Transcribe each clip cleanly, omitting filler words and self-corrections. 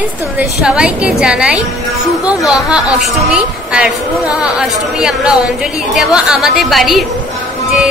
Friends तुम्हारे সবাইকে জানাই শুভ মহা অষ্টমী। আর শুভ মহা অষ্টমী আমরা অঞ্জলি দেব আমাদের বাড়ির যে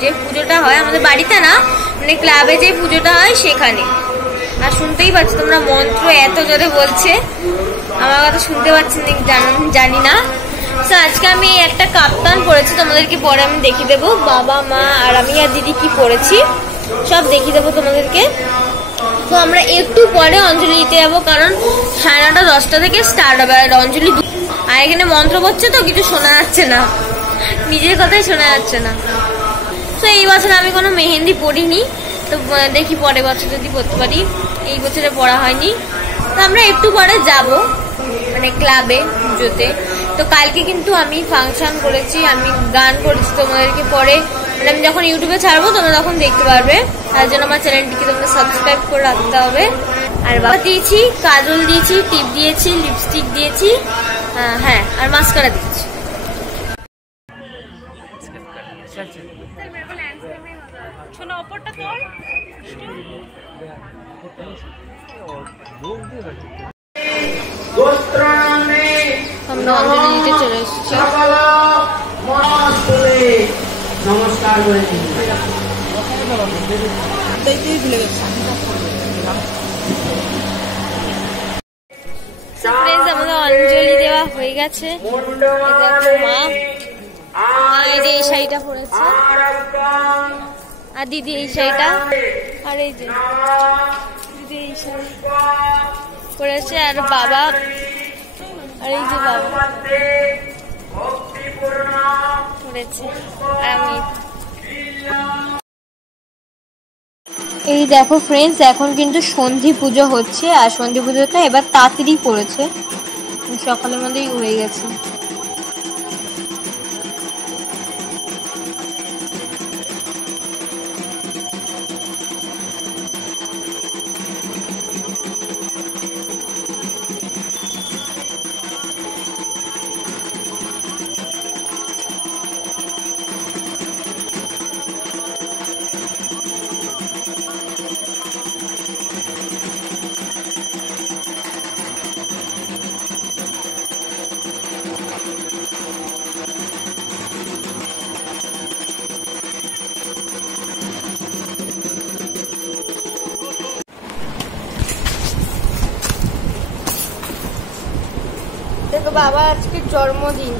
যে পুজোটা হয়, আমাদের বাড়িতে না মানে ক্লাবে যে পুজোটা হয় সেখানে। আর শুনতেই পাচ্ছ তোমরা মন্ত্র এত জোরে বলছে, আমার কথা শুনতে পাচ্ছেন জানি না। তো আজকে আমি একটা কাপ্তান পরেছি, তোমাদেরকে পরে আমি দেখিয়ে দেবো। বাবা মা আর আমি আর দিদি কি পরেছি সব দেখিয়ে দেবো তোমাদেরকে। তো আমরা একটু পরে অঞ্জলি দিতে যাবো, কারণ 9:30-10টা থেকে স্টার্ট হবে। আর অঞ্জলি আর এখানে মন্ত্র পড়ছে তো কিছু শোনা যাচ্ছে না, নিজের কথাই শোনা যাচ্ছে না। তো এই বছর আমি কোনো মেহেন্দি পরিনি, তো দেখি পরের বছর যদি পড়তে পারি। এই বছরে পড়া হয়নি, তো আমরা একটু পরে যাব মানে ক্লাবে পুজোতে। তো কালকে কিন্তু আমি ফাংশন করেছি, আমি গান করেছি, তোমাদেরকে পরে মানে আমি যখন ইউটিউবে ছাড়বো তোমরা তখন দেখতে পারবে। তার জন্য আমার চ্যানেলটিকে তোমরা সাবস্ক্রাইব করে রাখতে হবে। আর বাবা দিয়েছি, কাজল দিয়েছি, টিপ দিয়েছি, লিপস্টিক দিয়েছি, হ্যাঁ আর মাস্কারা দিয়েছি। আমরা অঞ্জলি দিতে চলে এসেছি। নমস্কার করে আমাদের অঞ্জলি দেওয়া হয়ে গেছে। মা এই যে এই শাড়িটা পরেছে, আর দিদি এই শাড়িটা, আর এই যে দিদি এই শাড়ি পরেছে, আর বাবা, আর এই যে বাবা পরেছে, আর আমি। এই দেখো ফ্রেন্ডস, এখন কিন্তু সন্ধি পুজো হচ্ছে, আর সন্ধি পুজোটা এবার তাড়াতাড়ি পড়েছে, সকালের মধ্যেই হয়ে গেছে। দেখো বাবা আজকে জন্মদিন।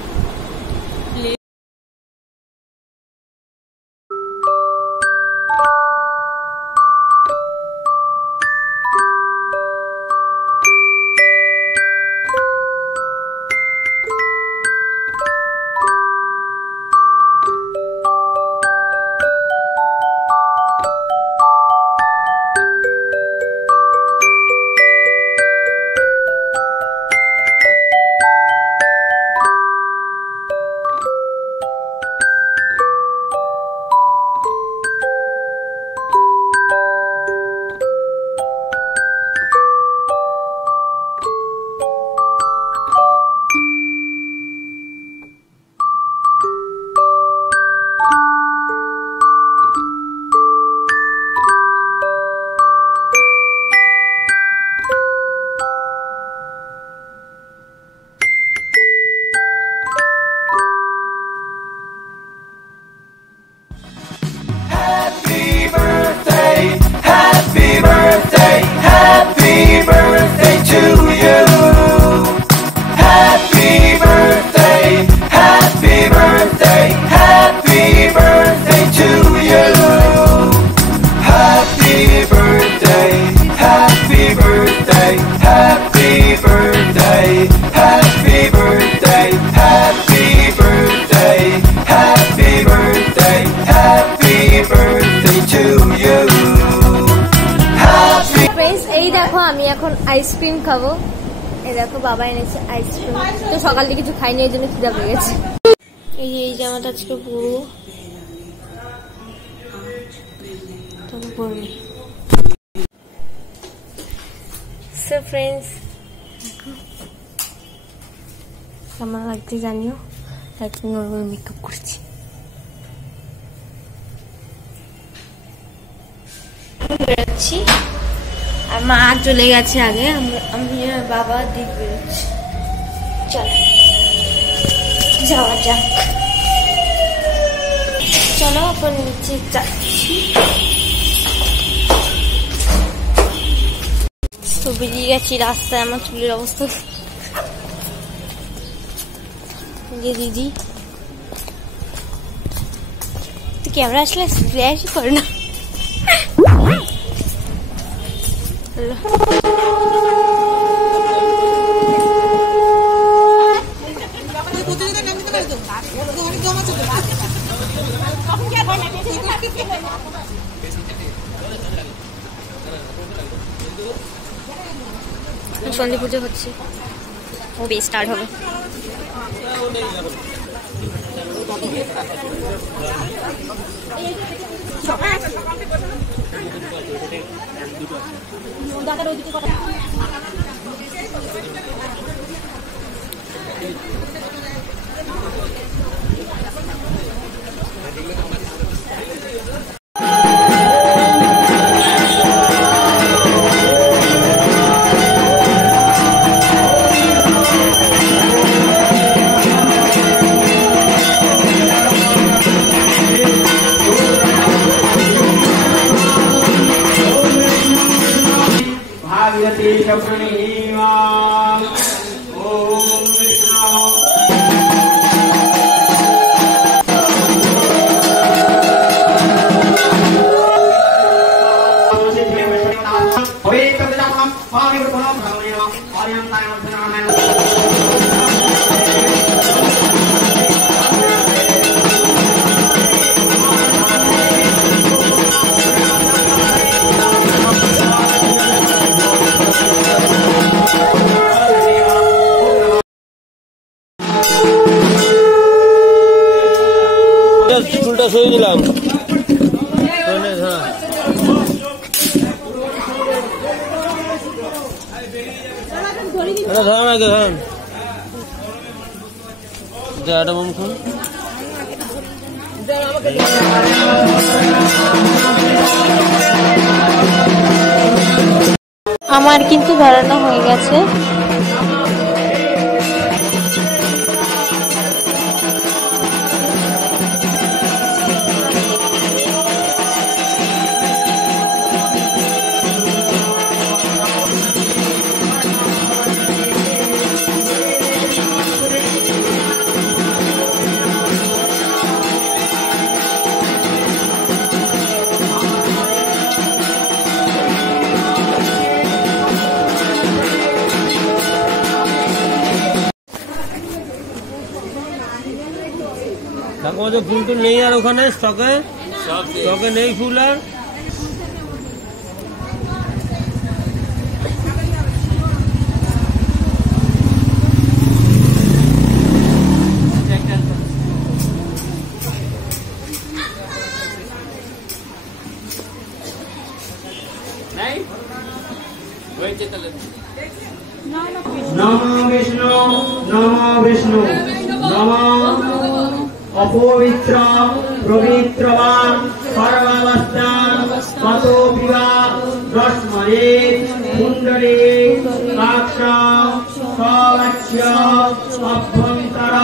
আমি এখন আইসক্রিম খাবো। এই দেখো বাবা এনেছে আইসক্রিম, তো সকাল থেকে কিছু খাইনি, এই জন্য খিদা পেয়ে গেছে। এই জামাটা আজকে পুরো সো ফ্রেন্ডস কেমন লাগছে জানিও। এখন নর্মাল মেকআপ করছি। বেরোচ্ছি আর মা চলে গেছে আগে, আমি বাবা দিক বেরোচ্ছি। চলো যাওয়া যাক, চলো এখন নিচে যাচ্ছি। তো বেরিয়ে গেছি রাস্তায়, আমার চুলের অবস্থা দিদি তো ক্যামেরা আসলে ফ্ল্যাশ করে না। সন্ধে পুজো হচ্ছে, হবে স্টার্ট হবে। চুলটা সরিয়ে দিলাম। ধরেন আগে ধরেন মুখ আমার কিন্তু ধরানো হয়ে গেছে। ফুল টুল নেই আর ওখানে স্টকে নেই ফুল আর। নমো বিষ্ণু নমো বিষ্ণু নমো অপবিত্র পবিত্রবান সর্বাবস্থান ততোপি বা রশ্মরে কুণ্ডলে কাক্ষ সবাচ্য অভ্যন্তর।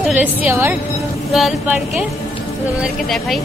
পার্কে চলে এসেছি আবার, রয়্যাল পার্কে, তোমাদেরকে দেখাই।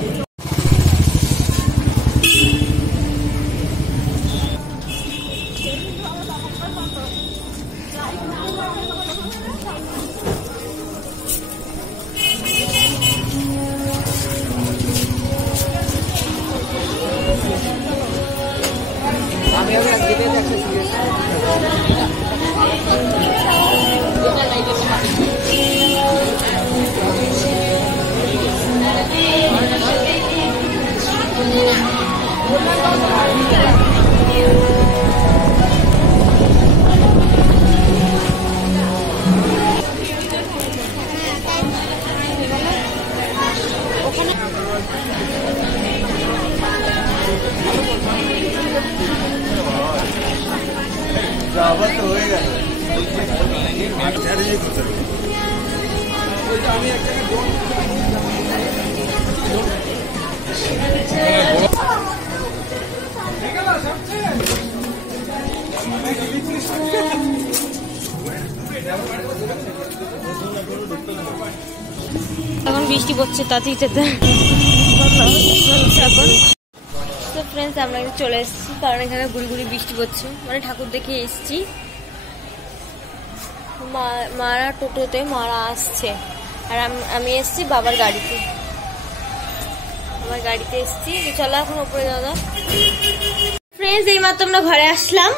এখন বৃষ্টি পড়ছে, তাতেই যেতে এখন। তো ফ্রেন্ডস, আমরা চলে এসেছি, কারণ এখানে গুড়ি গুড়ি বৃষ্টি পড়ছে, মানে ঠাকুর দেখে এসেছি। মারা টোটোতে, মারা আসছে, আর আমি এসেছি বাবার গাড়িতে, আমার গাড়িতে এসেছি। চলো এখন উপরে যাওয়া যাক। ফ্রেন্ডস, এই মাত্র আমরা ঘরে আসলাম।